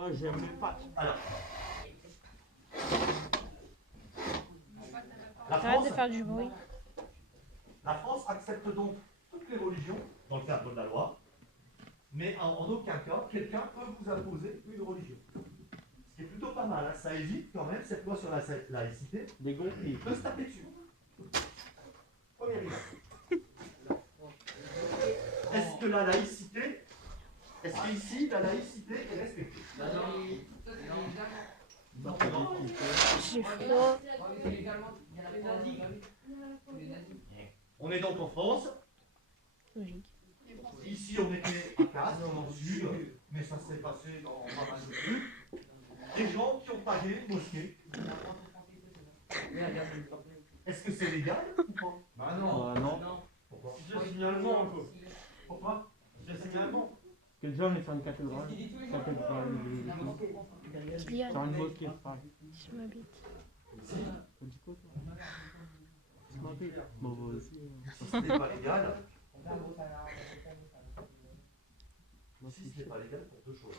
J'aime même pas. Alors, la Arrête de France, faire du bruit. la France accepte donc toutes les religions dans le cadre de la loi, mais en aucun cas, quelqu'un peut vous imposer une religion. Ce qui est plutôt pas mal, hein. Ça évite quand même cette loi sur la laïcité Dégonflé. de se taper dessus. Première idée. Est-ce que la laïcité, est-ce qu'ici la laïcité est respectée? J'ai froid. On est donc en France. Logique. Ici, on était à Castres, dans le sud, mais ça s'est passé dans pas mal de trucs. Des gens qui ont tagué une mosquée. Est-ce que c'est légal ou pas? Bah non. non. Pourquoi? C'est signalement un peu. Pourquoi? C'est signalement. Quel genre est sur une cathédrale? Kylian, Sur une mosquée. sur ma bite. On dit quoi toi? Bon, Si ce n'est pas légal, si ce n'est pas légal pour deux choses.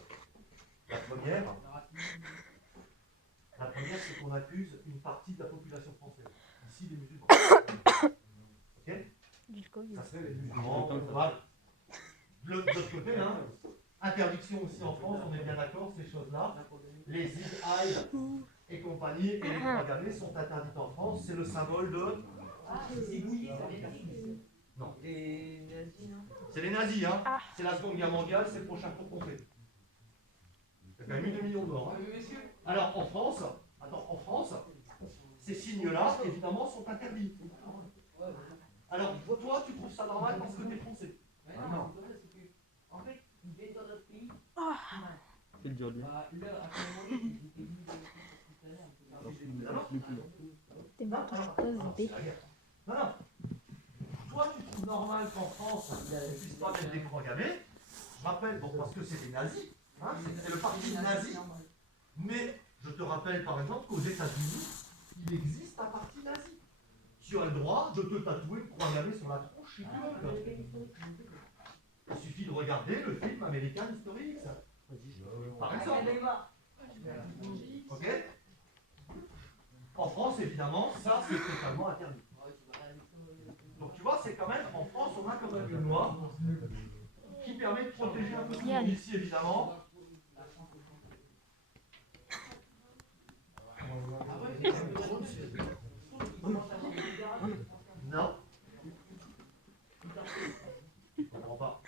La première, c'est qu'on accuse une partie de la population française. Ici, les musulmans. Ok? Du Covid. Ça serait les musulmans. Voilà. De l'autre côté, hein, interdiction aussi en France, on est bien d'accord, ces choses-là. Les Eid et compagnie et les croix gammées sont interdites en France. C'est le symbole de. Non. Les nazis, non? C'est les nazis, hein. Ah. C'est la Seconde Guerre mondiale, c'est le prochain coup qu'on fait. Il y a quand même eu 2 millions de morts. Hein. Alors en France, ces signes-là, évidemment, sont interdits. Alors toi, tu trouves ça normal parce que tu es français? Non. En fait, ils viennent dans notre pays. c'est dur lui. Bah, là, actuellement, ils étaient T'es mort, je pose Non, B. c'est la guerre. Non. Toi, tu trouves normal qu'en France, on ne puisse pas mettre des croix gammées? Je rappelle, bon, parce que c'est des nazis, hein, c'est le parti nazi. Mais je te rappelle par exemple qu'aux États-Unis, il existe un parti nazi. Tu as le droit de te tatouer une croix gammée sur la tronche si tu veux. Il suffit de regarder le film American History X. Par exemple. Ok? En France, évidemment, ça c'est totalement interdit. Donc tu vois, c'est quand même, en France, on a quand même une loi qui permet de protéger un peu tout le monde. Ici, évidemment. Non. Je comprends pas.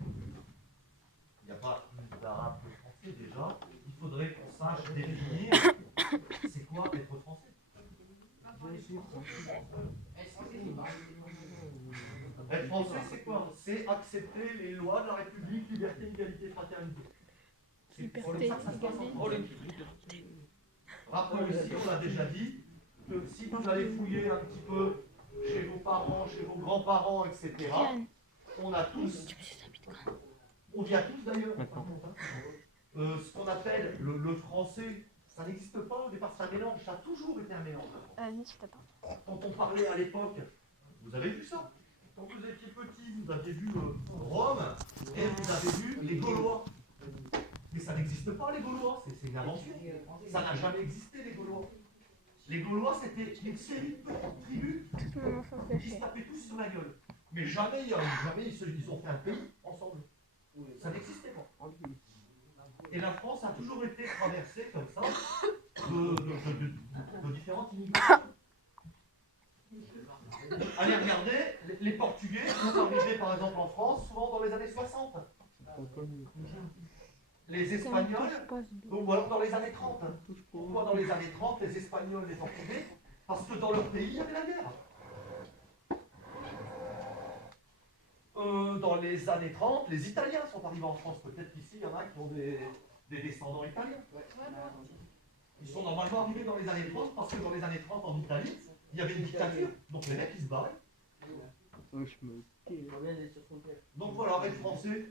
Il n'y a pas plus d'arabe que français déjà. Il faudrait qu'on sache définir c'est quoi être français. Être français, c'est quoi? C'est accepter les lois de la République, liberté, égalité, fraternité. C'est pour Liberté, ça que ça se passe en France. égalité. Rappelons ici, on l'a déjà dit, que si vous allez fouiller un petit peu chez vos parents, chez vos grands-parents, etc., Kylian, on a tous, tu me suis habité quand? on vient tous d'ailleurs, ce qu'on appelle le français, ça n'existe pas au départ, c'est un mélange, ça a toujours été un mélange. Vas-y, je t'attends. Quand on parlait à l'époque, vous avez vu ça? Quand vous étiez petit, vous aviez vu Rome et vous avez vu les Gaulois. Mais ça n'existe pas, les Gaulois, c'est une invention. Ça n'a jamais existé, les Gaulois. Les Gaulois, c'était une série de petites tribus Toute mon enfance qui se gâchée. tapaient tous sur la gueule. Mais jamais ils ont fait un pays ensemble. Ça n'existait pas. Et la France a toujours été traversée comme ça de différentes immigrations. Allez regarder, les Portugais sont arrivés par exemple en France souvent dans les années 60. Les Espagnols, donc, ou alors dans les années 30. Pourquoi dans les années 30 les Espagnols, les Portugais? Parce que dans leur pays il y avait la guerre. Dans les années 30, les Italiens sont arrivés en France. Peut-être qu'ici il y en a qui ont des descendants italiens. Ils sont normalement arrivés dans les années 30 parce que dans les années 30 en Italie, il y avait une dictature. Donc les mecs ils se barraient. Donc voilà, être français,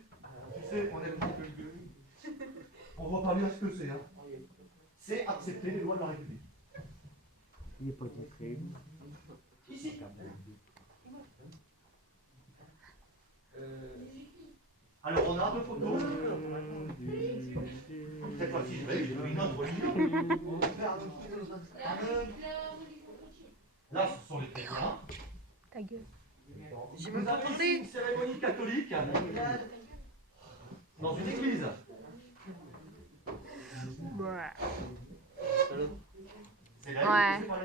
tu sais, on voit pas bien ce que c'est. Hein. C'est accepter les lois de la République. Il n'est pas discret. Ici. Alors on a deux photos. Cette fois-ci, je vais une autre religion. Là, ce sont les chrétiens. Ta gueule. Vous avez ici une cérémonie catholique dans une église. Ouais. C'est la Ouais. c'est pas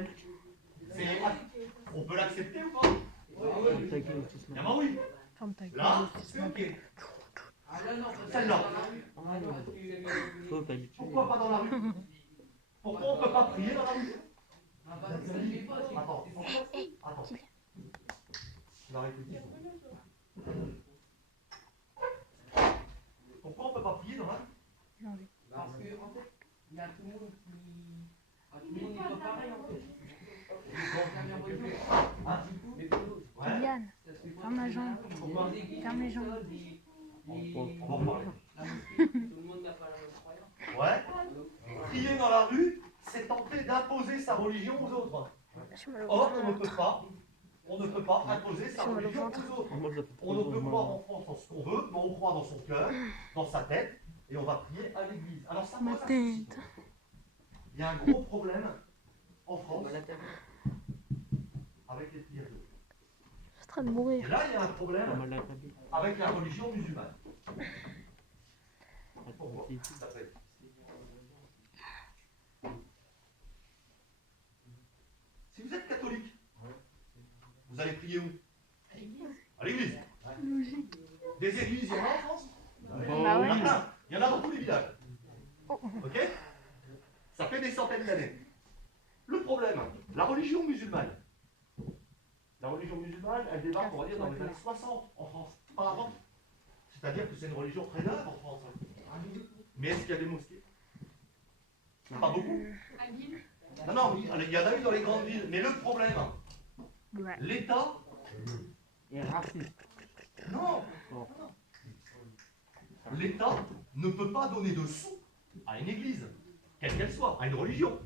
la on peut l'accepter ou pas? Évidemment oui. Ferme ta gueule. Là, c'est ok. Celle-là, Faut pas habituer. pourquoi pas dans la rue? Pourquoi on ne peut pas prier dans la rue? Attends, attends. Tu vas répéter. Pourquoi on ne peut pas prier dans la rue? Non, oui. Parce que, en fait, il y a tout le monde qui. Tout le monde n'est pas pareil, en fait. Hein? Ouais. Kylian, ferme la jambe. Pourquoi? Ferme les jambes. On va en parler. Tout le monde n'a pas la même croyance. Ouais. Prier dans la rue, c'est tenter d'imposer sa religion aux autres. Je me le Or, vois. on ne peut pas imposer sa Sur le religion ventre. aux autres. Moi, je On ne peut croire en France en ce qu'on veut, mais on croit dans son cœur, dans sa tête, et on va prier à l'église. Alors ça Ma pose un souci. tête. Il y a un gros problème en France avec les prières. Je suis en train de Et mourir. là, il y a un problème Pas mal la table. avec la religion musulmane. Pourquoi Si. ça fait Si vous êtes catholique, vous allez prier où? À l'église. Des églises, il y en a en France? Bah Il y en ouais. a plein. Il y en a dans tous les villages. Oh. Ok? Ça fait des centaines d'années. Le problème, la religion musulmane. La religion musulmane, elle débarque, on va dire, dans les années 60 en France, pas avant. C'est-à-dire que c'est une religion très neuve en France. Mais est-ce qu'il y a des mosquées? Pas beaucoup. Non, non, il y en a eu dans les grandes villes. Mais le problème, Ouais. l'État, Et raciste. non. Bon. L'État ne peut pas donner de sous à une église, quelle qu'elle soit, à une religion.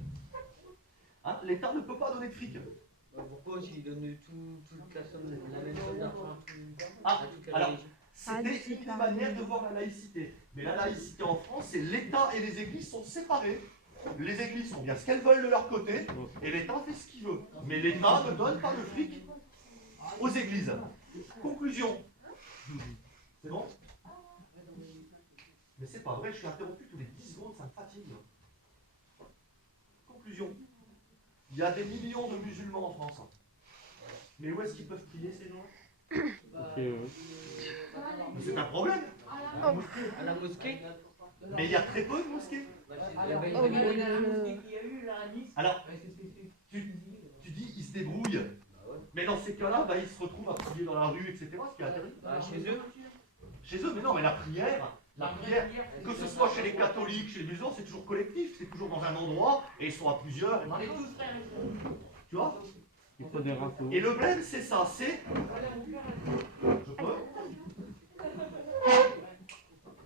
Hein, l'État ne peut pas donner de fric. Pourquoi s'il donne toute la somme, la même somme d'argent Ah, à toute la alors, religion? c'était une manière de voir la laïcité. Mais la laïcité en France, c'est l'État et les églises sont séparés. Les églises font bien ce qu'elles veulent de leur côté, et l'État fait ce qu'il veut. Mais l'État ne donne pas de fric aux églises. Conclusion. C'est bon? Mais c'est pas vrai, je suis interrompu tous les 10 secondes, ça me fatigue. Conclusion. Il y a des millions de musulmans en France. Mais où est-ce qu'ils peuvent prier ces gens? Ok, Mais c'est un problème. À la mosquée? Mais il y a très peu de mosquées. Alors, il y Oh, a mon une Dieu. mosquée qui a eu là à Nice. Alors, Ouais, c'était tu dis ils se débrouillent. Mais dans ces cas-là, bah, ils se retrouvent à prier dans la rue, etc. Ce qui est interdit. Bah, chez eux? Chez eux, mais non, mais la prière, que ce soit chez les catholiques, chez les musulmans, c'est toujours collectif, c'est toujours dans un endroit, et ils sont à plusieurs. On est tous frères et sœurs. Tu vois? il faut des râteaux. Et le blême, c'est ça, c'est. Je peux.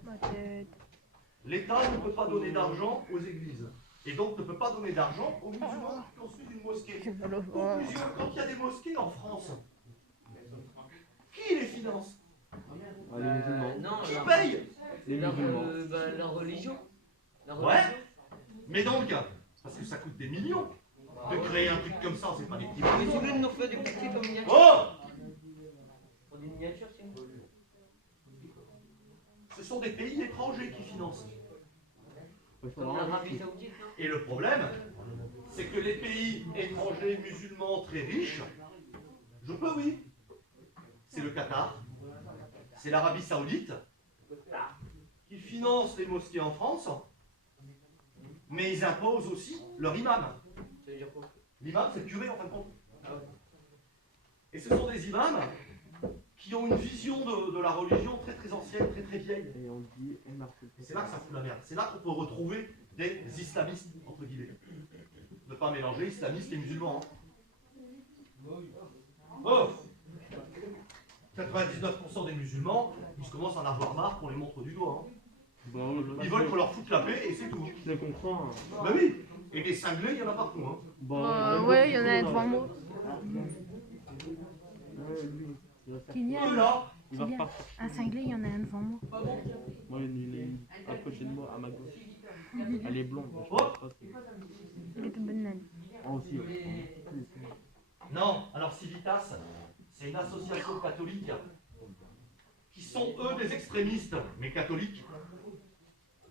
Ma tête. L'État ne peut pas donner d'argent aux églises. Et donc ne peut pas donner d'argent aux musulmans qui construisent une mosquée. J'ai mal au ventre. Conclusion, quand il y a des mosquées en France, qui les finance? Ah, les musulmans. Non, Qui la- paye? Les la, musulmans. la religion. La Ouais. religion. Mais donc, parce que ça coûte des millions de créer un truc comme ça, c'est pas des petits Mais millions. si vous nous faites des mosquées comme miniatures. Oh! Pour des miniatures, c'est une Ce sont des pays étrangers qui financent. Il faut Comme avoir un l'Arabie raciste. Saoudite, non? Et le problème, c'est que les pays étrangers musulmans très riches, je peux oui, c'est le Qatar, c'est l'Arabie Saoudite, qui financent les mosquées en France, mais ils imposent aussi leur imam. Ça veut dire quoi? L'imam, c'est le curé en fin de compte. Et ce sont des imams qui ont une vision de la religion très très ancienne, très très vieille. Et on dit MRC. Et c'est là que ça fout la merde. C'est là qu'on peut retrouver des islamistes, entre guillemets. Ne pas mélanger islamistes et musulmans. Hein. Oh 99% des musulmans, ils commencent à en avoir marre qu'on les montre du doigt. Hein. Bah, ouais, Ils veulent qu'on leur foute la paix et c'est tout. Je les comprends. Hein. Bah oui. Et des cinglés, il y en a partout. Hein. Bah, Ouais, il y en a un devant moi. Ouais, lui, il va faire. Eux Kylian, là, Il va Kylian. repartir. Un cinglé, il y en a un devant moi. Moi, il est à côté de moi, à ma gauche. Elle est blonde. Je Oh. pense pas, c'est- Il est banane. Ah, aussi. Non, alors Civitas, c'est une association catholique qui sont eux des extrémistes, mais catholiques.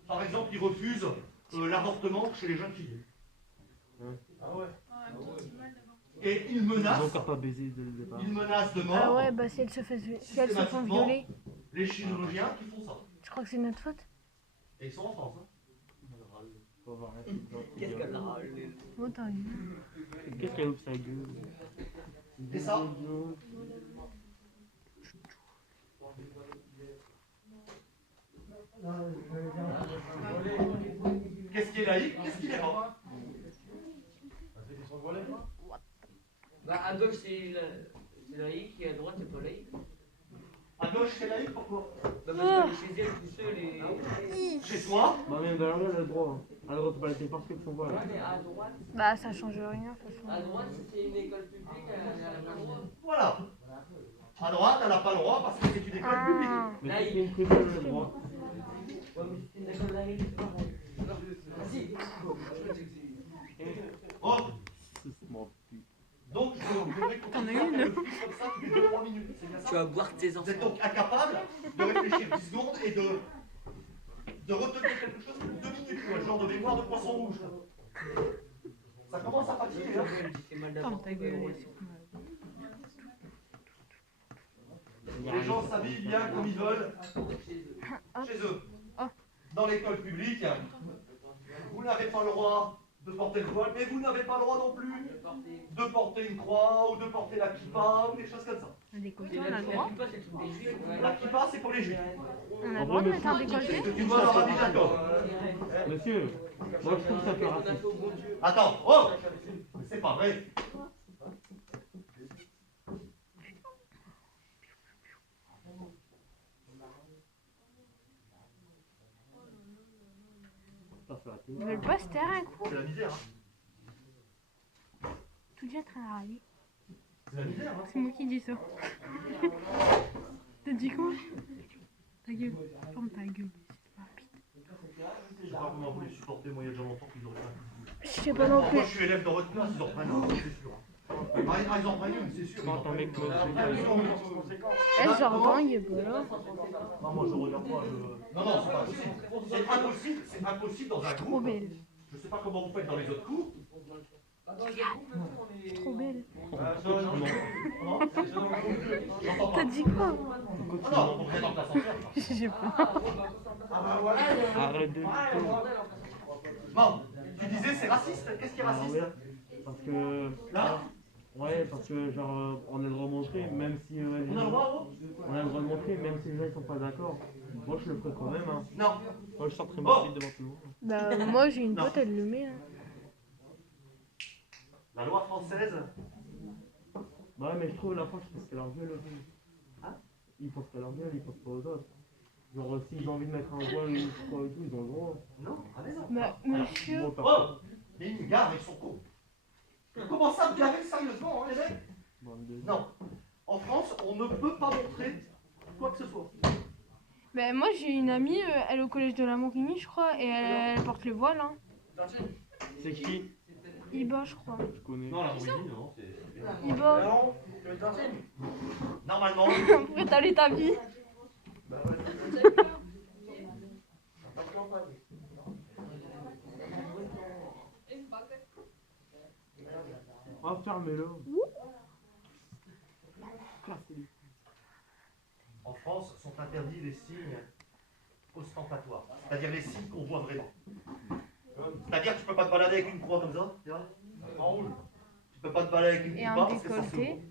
Par exemple, ils refusent l'avortement chez les jeunes filles. Ah ouais. Et ils Ils ont menacent, encore pas baisé dès le départ. ils menacent de mort Ah ouais, bah si elles se font violer, les chirurgiens qui font ça. je crois que c'est notre faute. Et ils sont en France. Hein. Faut avoir un truc dans le Qu'est-ce truc. qu'elle a râlé? Oh, t'as vu. Qu'est-ce qu'elle ouvre sa gueule? Et ça Qu'est-ce qui est laïque, qu'est-ce qui n'est pas? Bah, à gauche, c'est laïque, et à droite, c'est pas laïque. À gauche, c'est laïque, pourquoi? Bah, parce que chez elle, tout seul, et. Chez soi, Bah, même dans elle a le droit. Hein. Elle a le droit de balader partout avec son voile. Ouais, mais à droite, Bah ça change rien, de toute façon. si c'est une école publique, elle a pas le droit. voilà. À droite, elle n'a pas le droit parce que c'est une école publique. Ah, Mais si c'est une prison, elle a le droit. Ouais, mais c'est une école laïque, c'est pas vrai. Vas-y. Oh, C'est mon pute. donc je voudrais qu'on T'en as fasse une. le flux comme ça tous les 2-3 minutes. C'est bien Tu ça? vas boire tes Vous enfants. êtes donc incapable de réfléchir 10 secondes et de retenir quelque chose pour 2 minutes, quoi, genre de mémoire de poisson rouge. Ça commence à fatiguer, hein. ferme ta gueule. Les gens s'habillent bien comme ils veulent, chez eux. Dans l'école publique, vous n'avez pas le droit de porter le voile, mais vous n'avez pas le droit non plus de porter une croix ou de porter la kippa ou des choses comme ça. Un décolleté, on a le droit. La kippa, c'est pour les juifs. On a le droit de mettre un décolleté. Est-ce que tu vois leur rabbi Jacob? Monsieur, moi je trouve ça peut raciste. Attends, oh, mais c'est pas vrai. Ça fait la télé. Ils veulent pas se taire un coup. C'est la misère, hein. Tout déjà en train de râler. C'est la misère, hein. C'est moi qui dis ça. T'as dit quoi? Ta gueule. Ferme ta gueule. Je sais pas comment vous les supportez, moi il y a déjà longtemps qu'ils auraient pas. Je sais pas non plus. Moi je suis élève dans votre classe, ils en prennent un, c'est sûr. Ah, ils en prennent une, c'est sûr. Quand un mec me Eh, Jordan, il est pas là. Ah, moi je regarde pas, je... Non, non, c'est pas possible. C'est impossible dans un Trop groupe. belle. Je sais pas comment vous faites dans les autres cours. Trop belle. Comment? J'entends T'as pas. dit quoi? Ah non, on vient dans l'ascenseur. Je sais pas. arrête de. Non, tu disais c'est raciste. Qu'est-ce qui est raciste? Parce que. Là, Ouais, parce que genre, on a le droit de montrer, même si. on a le droit, oh? On a le droit de montrer, même si les gens ils sont pas d'accord. Moi je le ferai quand même. Hein. Non. Moi je sors très Oh. mal devant tout le monde. Bah, moi j'ai une Non. pote, elle le met. Hein. La loi française. Bah ouais, mais je trouve la France, je pense qu'elle leur gueule aussi. Ils pensent qu'à leur gueule, ils pensent pas aux autres. Genre, s'ils ont envie de mettre un voile ou quoi et tout, ils ont le droit. Non, ah mais non. Bah, monsieur. Moi, pas. Oh, mais ils me gavent, ils sont cons. Comment ça, me gaver sérieusement, hein, les mecs? Bande de- Non. En France, on ne peut pas montrer quoi que ce soit. Bah, moi j'ai une amie, elle est au collège de la Morigny, je crois, et elle porte le voile. Hein. C'est qui? Iba, je crois. Je connais. Non, la Mourini, non, c'est... Iba. Non, tu veux une cantine? Normalement, Après, t'as les tapis. Ah, fermez-le. en France, sont interdits les signes ostentatoires. C'est-à-dire les signes qu'on voit vraiment. C'est-à-dire que tu peux pas te balader avec une croix comme ça, tu vois, en rouge. Tu peux pas te balader avec une Et kippa un parce que ça se décolleté.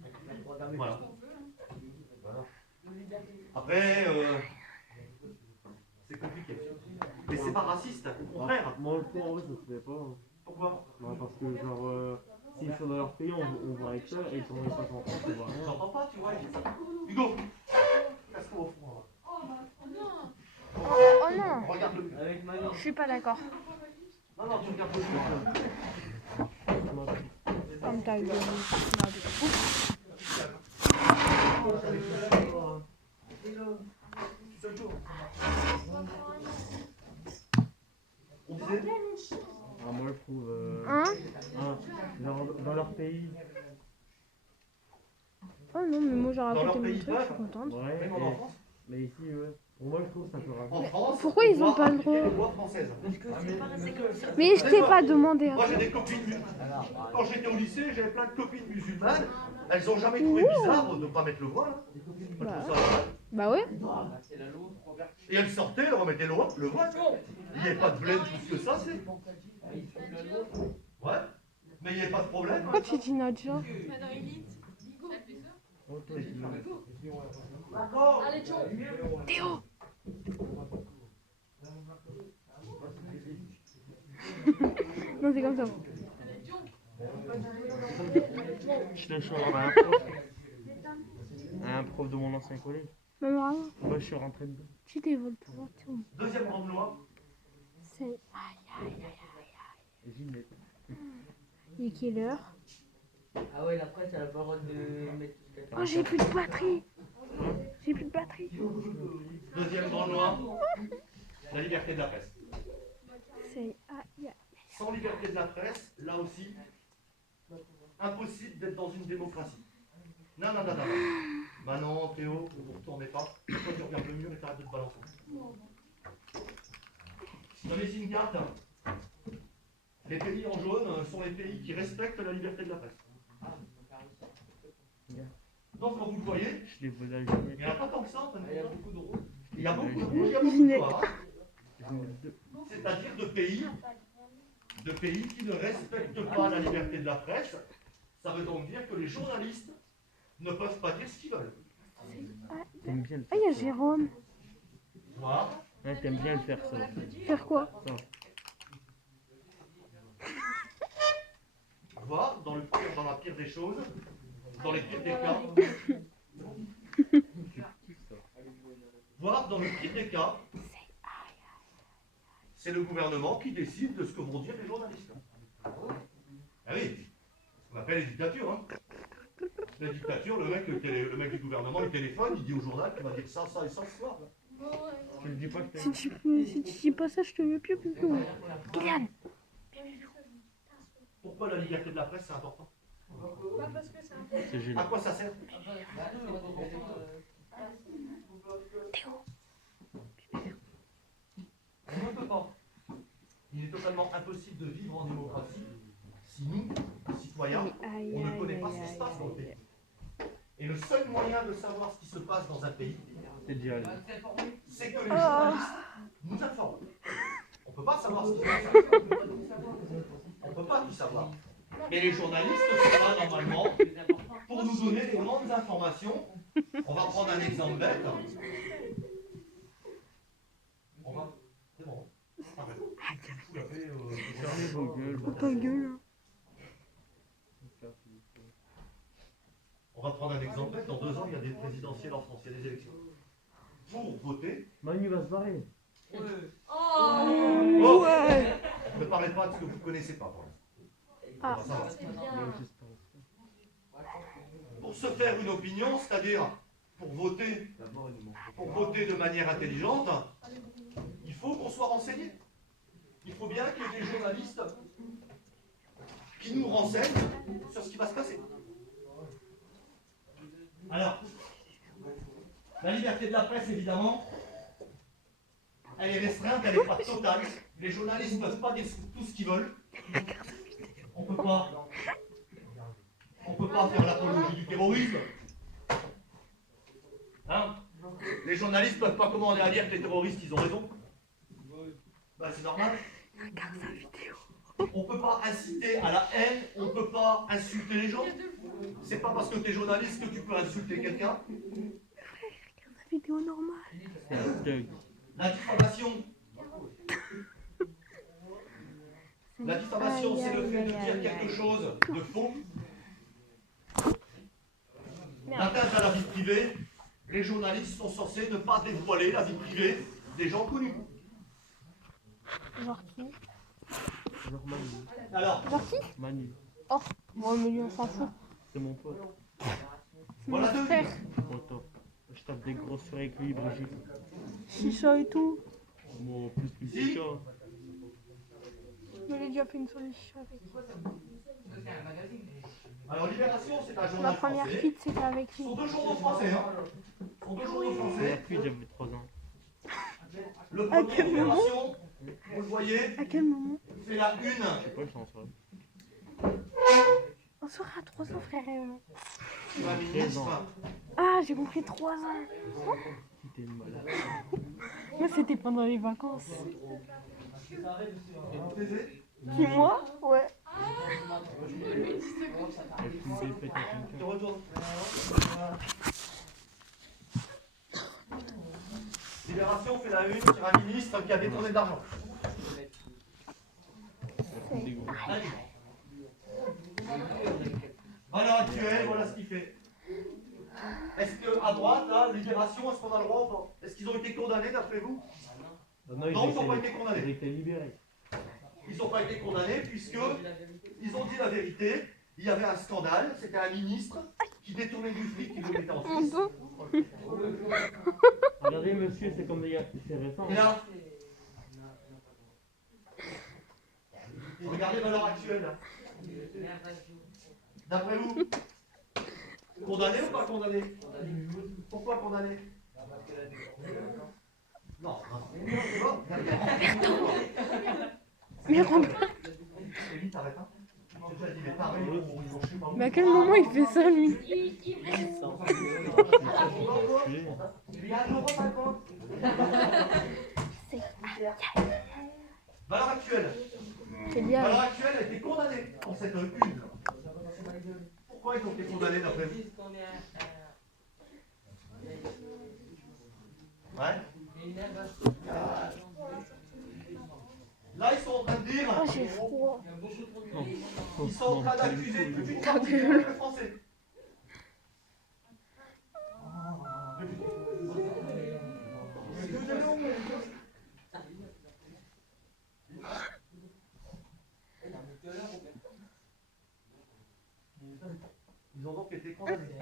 voit. Voilà. Après, c'est compliqué. Mais c'est pas raciste, au contraire. Moi, le coup, en vrai, ça se fait pas. Hein. Pourquoi? Bah, parce que, genre, s'ils sont dans leur pays, on voit avec ça, et quand ils sont en France, on voit rien. J'entends pas, tu vois, il dit ça. Hugo, casse-toi au fond. Oh non, Regarde-le. Avec Manon. je suis pas d'accord. Non, non, tu regardes le Comme ta gueule. On disait, Ah, moi je trouve. Hein? Genre dans leur pays. Oh non, mais moi j'ai Dans leur raconté mon pays, truc, je suis peuvent. contente. Ouais, même en France, mais ici, ouais. Pour moi je trouve ça peut en raconter. France, pourquoi on ils ont doit pas le appliquer droit? les lois françaises. Mais je t'ai pas demandé. Moi, j'ai des copines musulmanes. Quand j'étais au lycée, j'avais plein de copines musulmanes. Elles n'ont jamais trouvé bizarre de ne pas mettre le voile. Hein. Elles Bah, trouvent ça- bah ouais. C'est la loi. Et elles sortaient, elles remettaient le voile. Il n'y avait pas de blême plus que ça, c'est. Ouais. Mais il n'y avait pas de problème. Pourquoi tu dis Nadja? Oh, toi, tu veux. D'accord. Théo! Non, c'est comme ça. Je te choisis un prof. Un prof de mon ancien collège. Maman, Moi je suis rentré dedans. tu dévoiles pour tout. Deuxième grande loi. C'est. Aïe, aïe, aïe. Et Ginette. Il est quelle heure? Ah ouais, la presse, elle a pas le droit de mettre jusqu'à Oh, j'ai plus de batterie. J'ai plus de batterie. Deuxième grande loi. La liberté de la presse. C'est. Aïe, aïe. Sans liberté de la presse, là aussi, impossible d'être dans une démocratie. Non, non, non, non. Bah non, Théo, vous ne retournez pas. Toi, tu regardes le mur et t'arrêtes de te balancer. Donnez une carte. Les pays en jaune sont les pays qui respectent la liberté de la presse. Donc, quand vous le voyez, Je l'ai volé à il Ginette. n'y en a pas tant que ça, en fait. Il y a beaucoup de rouges. Il y a beaucoup de rouges, il y a beaucoup de noirs. Hein. Ginette 2. C'est-à-dire de pays qui ne respectent pas la liberté de la presse. Ça veut donc dire que les journalistes ne peuvent pas dire ce qu'ils veulent. T'aimes bien le Ah, il y a faire. Ça. Jérôme. Voir, Ouais, t'aimes bien le faire ça. Faire quoi? Ça. voir dans la pire des choses, dans les pires des cas. Voir dans le pire des cas, c'est le gouvernement qui décide de ce que vont dire les journalistes. Ah oui, ce qu'on appelle les dictatures. Hein. La dictature, le mec du gouvernement, il téléphone, il dit au journal qu'il va dire ça, ça et ça ce soir. Tu le dis pas que Si tu dis pas ça, je te veux plus. Kylian! Pourquoi la liberté de la presse c'est important? c'est À gênant. quoi ça sert? On ne peut pas. Il est totalement impossible de vivre en démocratie si nous, citoyens, on ne connaît pas ce qui se passe dans le pays. Et le seul moyen de savoir ce qui se passe dans un pays, C'est d'y aller. c'est que les journalistes nous informent. On ne peut pas savoir ce qui se passe. On ne peut pas tout savoir. Et les journalistes sont là normalement pour nous donner des grandes informations. On va prendre un exemple bête. On va... C'est bon. Fermez vos gueules. Ta gueule. On va prendre un exemple bête. Dans 2 ans, il y a des présidentielles en France, il y a des élections. Pour voter, Manu va se barrer. oh, Ouais. ne parlez pas de ce que vous ne connaissez pas. Pour l'instant. Ah. Ça va. Moi, j'espère. Pour se faire une opinion, c'est-à-dire pour voter de manière intelligente, il faut qu'on soit renseigné. Il faut bien qu'il y ait des journalistes qui nous renseignent sur ce qui va se passer. Alors, la liberté de la presse, évidemment, elle est restreinte, elle n'est pas totale. Les journalistes ne peuvent pas dire tout ce qu'ils veulent. On ne peut pas faire l'apologie du terrorisme. Hein? Les journalistes ne peuvent pas commander à dire que les terroristes, ils ont raison. Ben, c'est normal. On ne peut pas inciter à la haine, on ne peut pas insulter les gens. C'est pas parce que tu es journaliste que tu peux insulter quelqu'un. La vidéo normale. C'est un thug. La diffamation. La diffamation, c'est le fait de dire quelque chose de faux. L'atteinte à la vie privée, les journalistes sont censés ne pas dévoiler la vie privée des gens connus. Genre qui? Genre Manu. Alors, Genre qui? Manu. Oh, bon, mais lui, on s'en fout. C'est mon pote. C'est voilà mon deux. frère. Mon top. Je tape des grosses soirées avec lui, Brigitte. Chicha et tout. Moi, plus Si. chicha. déjà fait une solution avec lui. C'est un magazine. Alors, Libération, c'est un Ma journal première français. fuite, c'était avec Ce lui. sont deux journaux français, hein. Ce sont deux journaux français. Puis j'avais 3 ans. Le À premier, quel moment Libération, vous le voyez, À quel moment? il fait la une. Je sais pas, je t'en saurais. On sera à 3 ans, frère. La ministre. Ah, j'ai compris 3 ans. C'était une malade. Moi, c'était pendant les vacances. Taisez. Qui, moi? Ouais. Elle faisait péter quelqu'un. Je retourne. Libération fait la une sur un ministre qui a détourné de l'argent. Elle faisait gros. À l'heure actuelle, voilà ce qu'il fait. Est-ce qu'à droite, là, Libération, est-ce qu'on a le droit ou pas? Est-ce qu'ils ont été condamnés d'après vous? Non, Non, ils n'ont pas été Ils condamnés. étaient libérés. Ils n'ont pas été condamnés puisque ils ont dit la vérité. Il y avait un scandale, c'était un ministre qui détournait du fric, qui le mettait en Mon Suisse. dos. Regardez, monsieur, c'est comme c'est récent. Et là, regardez l'heure actuelle. là. D'après vous, condamné ou pas condamné? Pourquoi condamné? Non. Mais Robin, Évite, arrête. Hein. J'ai déjà dit, mais pareil, ils ont chez moi. mais à quel moment il fait ça, lui? Valeur actuelle. C'est bien. Valeur actuelle a été condamnée pour cette une. Pourquoi ils ont été condamnés d'après vous? Ouais. Là, ils sont en train de dire, Oh, j'ai froid. ils sont en train d'accuser toute une partie du peuple français. Ils ont donc été condamnés.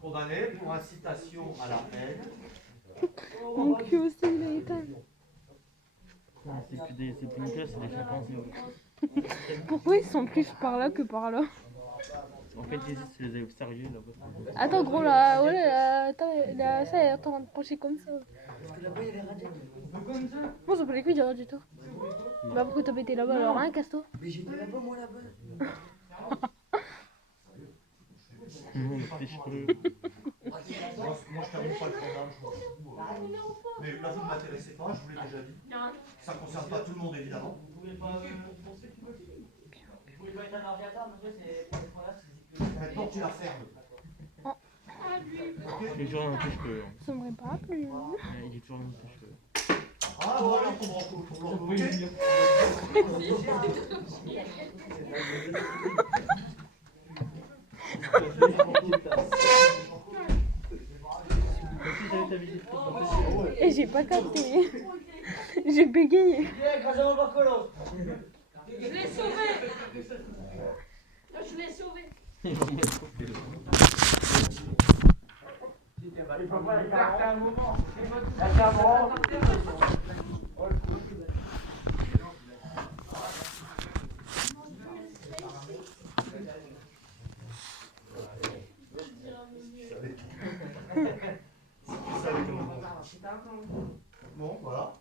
Condamnés pour incitation à la haine. Mon cul aussi, il a éteint. Non, c'est plus une classe, c'est des chimpanzés. Pourquoi ils sont plus par là que par là? En fait, ici, c'est les élèves sérieux là-bas. Attends, gros, là, ouais, là, attends, là, ça, elle est en train de pencher comme ça. Moi, ça peut les couilles du radiateur. Bah, pourquoi t'as pété là-bas alors, hein, casse-toi? Mais j'étais là-bas, moi, là-bas. Non, tes cheveux. Moi, je termine pas le programme, je m'en fous. Mais là, vous ne m'intéressez pas, je vous l'ai déjà dit. Ça ne concerne pas tout le monde, évidemment. Vous pouvez pas éteindre l'ordinateur, monsieur, c'est pour les programmes, c'est Maintenant, tu la fermes. Il est toujours dans tes cheveux. Hein. Ça m'aurait pas plu. Il est toujours dans tes cheveux. Ah, bon, allez, pour me reconvoquer. Et j'ai pas capté. J'ai bégayé. Je l'ai sauvé. Je l'ai sauvé. Il va me couper le Il faut pas écarter un moment. La caméra. Bon, voilà.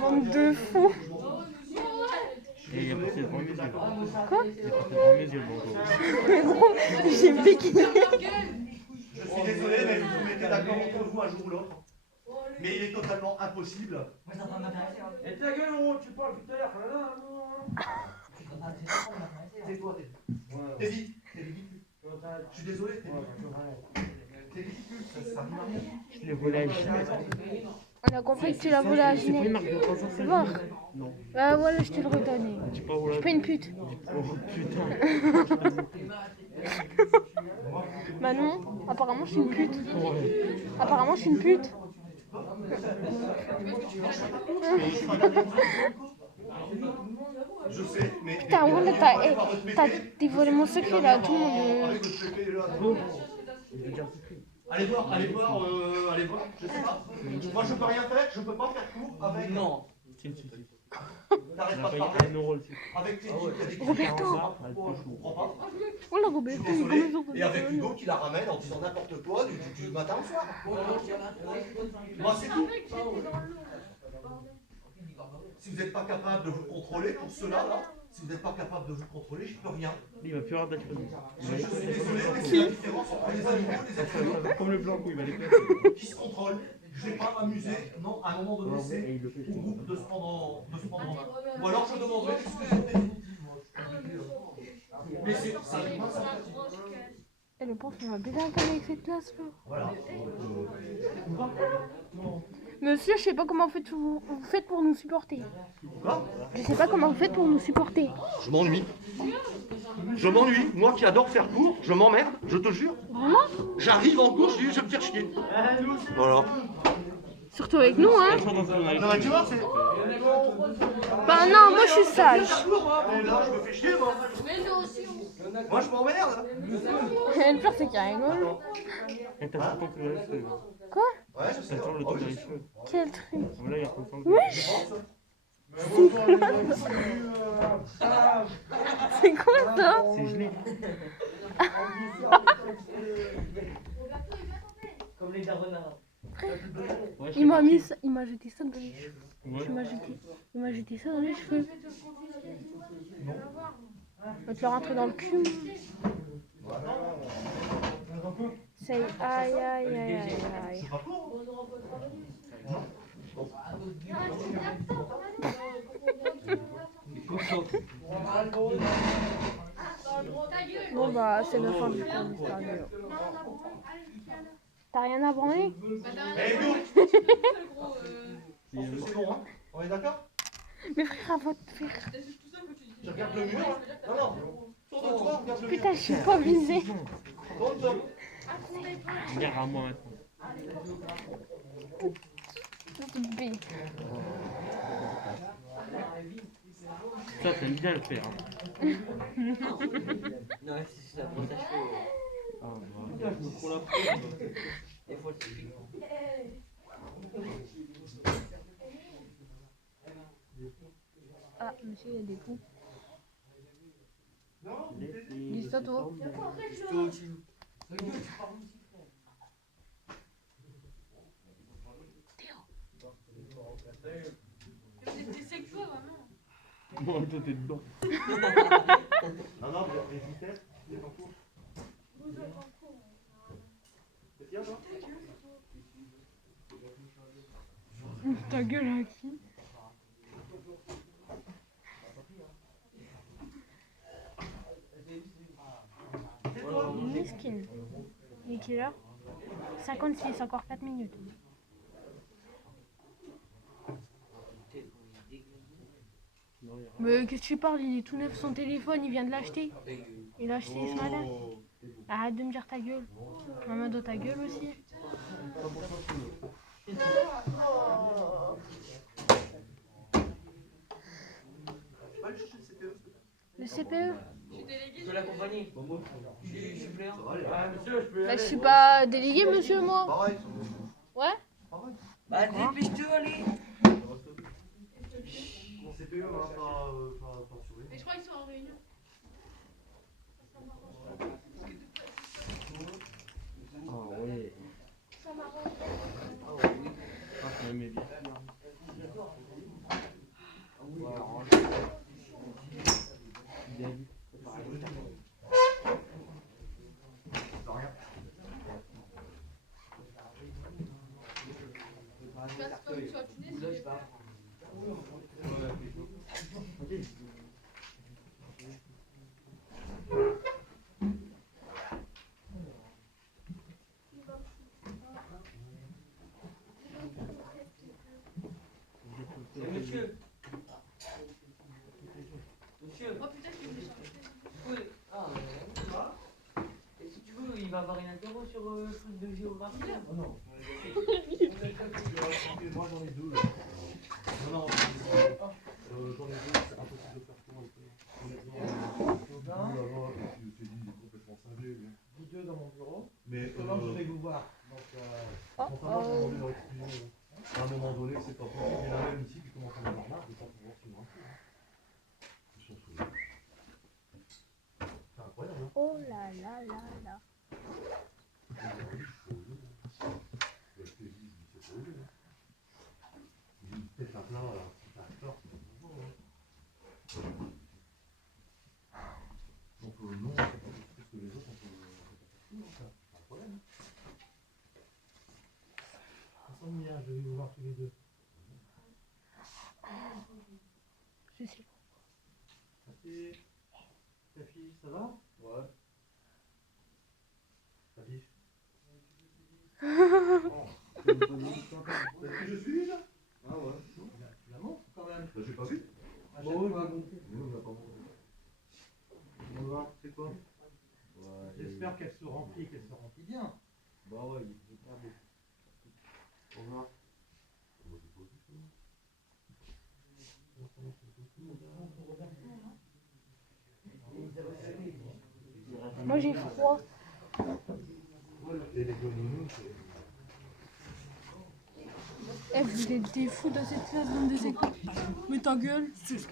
Bande de fous. Et il a passé devant mes yeux. Quoi? Il est passé devant mes yeux, le bandeau. Mais gros, j'ai bégayé. Je suis désolé, mais vous vous mettez d'accord entre vous un jour ou l'autre. Mais il est totalement impossible. Et ta gueule, on, tu parles tout à l'heure. C'est toi, t'es vite. T'es ridicule. Je suis désolé, t'es ridicule. Ça me marre. Je l'ai volé à Ginette. On a compris que tu l'as volé à C'est pas une Ginette. marque de 300, C'est mort. Non. Bah voilà, je te le redonne. Je dis pas Je voilà. suis pas une pute. Oh putain. Bah non, apparemment je suis une pute. Ouais. Apparemment je suis une pute. Je sais, mais. Putain, voilà, t'as dévoilé mon secret là, tout le monde. Je veux dire, c'est pris. Allez voir, je sais pas. Moi je peux rien faire, je peux pas faire cours avec. Non. Si, si, si. T'arrêtes On pas a de payé parler. 1 euro le site. Avec tes Ah ouais. il y a des Roberto. je comprends pas. Oh la Je Roberto, suis il est désolé. comme Et avec Hugo qui la ramène en disant n'importe quoi du matin au soir. Moi c'est tout. Si vous n'êtes pas capable de vous contrôler pour cela là, si vous n'êtes pas capable de vous contrôler, j'y peux rien. Il va plus avoir d'être Je suis désolé, mais c'est la différence entre les animaux et les êtres humains Comme le blanc, il va les faire. qui se contrôlent. Je ne vais pas m'amuser, non, à un moment donné, c'est au groupe de se prendre en main. Ou alors je demanderai l'exclusion définitive. Mais c'est ça n'est pas sympathique. Elle le pense qu'on va péter un câble avec cette classe là. Voilà. Monsieur, je sais pas comment vous faites pour nous supporter. Quoi? Je sais pas comment vous faites pour nous supporter. Je m'ennuie. Je m'ennuie. Moi qui adore faire cours, je m'emmerde, je te jure. Vraiment? J'arrive en cours, je dis je vais me faire chier. Voilà. Surtout avec nous, hein. Non, mais tu vois, c'est. Bah non, moi je suis sage. Mais là, je me fais chier, moi. Moi, je m'emmerde. Le pire, c'est qu'il rigole. Et t'as tout le temps que les cheveux. Quoi? Ouais, je sais. T'as toujours le truc dans les cheveux. Quel truc? Voilà, il reprend Oui. C'est quoi ça? C'est gelé. Comme les daronards. Ouais, Il m'a mis ça, il m'a jeté ça dans les cheveux. Ouais. Il m'a jeté ça dans les cheveux. Va te le rentrer dans le cul. C'est aïe aïe aïe aïe aïe. C'est pas pour. Bon bah c'est la fin du cours d'histoire géo. T'as rien à branler? Eh, Hugo, c'est bon, hein? On est d'accord? Mais frère, à votre frère. Je regarde le mur. Non, non. Tourne-toi, regarde le mur. Putain, je suis pas visée. Tourne-toi. Regarde à moi maintenant. B. Ça, t'aimes bien le faire. Hein. Non, c'est ça, brosse à cheveux. Ah, voilà. Je me prends la peau. Des fois, c'est piquant. Ah, monsieur, il y a des coups. Dis Dis ça, toi. Toi aussi. Moi, toi, t'es dedans. Non, non, les vitesses, c'est en cours. C'est bien, toi? Ta gueule à qui? Miskin. Il est quelle heure? 56, encore 4 minutes. Mais qu'est-ce que tu parles? Il est tout neuf son téléphone, il vient de l'acheter. Il l'a acheté ce matin. Arrête de me dire ta gueule. Maman doit ta gueule aussi. Le CPE? Je peux l'accompagner. Je suis suppléant. Bah, je suis pas délégué, monsieur, moi. Pareil. Ouais? Bah, dépêche-toi, allez. Mon CPE, on va pas surveiller. Mais je crois qu'ils sont en réunion. Ah, ouais. Ah, oui. Ah, ça m'aimait bien. Bien vu. Monsieur. Monsieur. Oui. Ah, et si tu veux, il va avoir une interro sur le truc de géographie là. Oh non. Moi j'en ai deux là. Non, non, j'en ai deux, c'est impossible de faire tout un peu. C'est dit, il est complètement cinglé. Dis-deux dans mon bureau. Mais Comment je vais vous voir? Son savoir demander leur exclusion. À un moment donné, c'est pas possible. Il y en a même ici qui commencent à en avoir marre de pas pouvoir suivre un cours. Ils sont saoulés. C'est incroyable, hein. Oh là là là là. Peut-être un plat, c'est un acteur, c'est pas bon, hein. Donc non, on fait pas plus que les autres, on peut pas faire tout, hein, c'est un problème. Ça sent bien, je vais vous voir tous les deux. Je sais Merci. Ta fille, ça va? Ouais. Ta biche? T'as vu que je suis là? Ah ouais. Tu la montres quand même? Bah, j'ai pas vu. À chaque fois. Non, on l'a pas montré. On va voir, c'est quoi? Ouais, j'espère qu'elle se remplit bien. Bah ouais, il est pas beau. Au revoir. Moi j'ai froid. Et les gominous, Eh, vous êtes des fous dans cette classe, bande des écoles. Mais ta gueule. C'est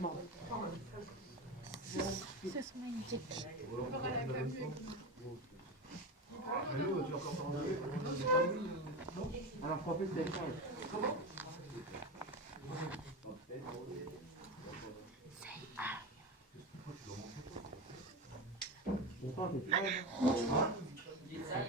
my dick. Alors, profite des choses. Pourtant, c'est pas. Pourtant, il est sage.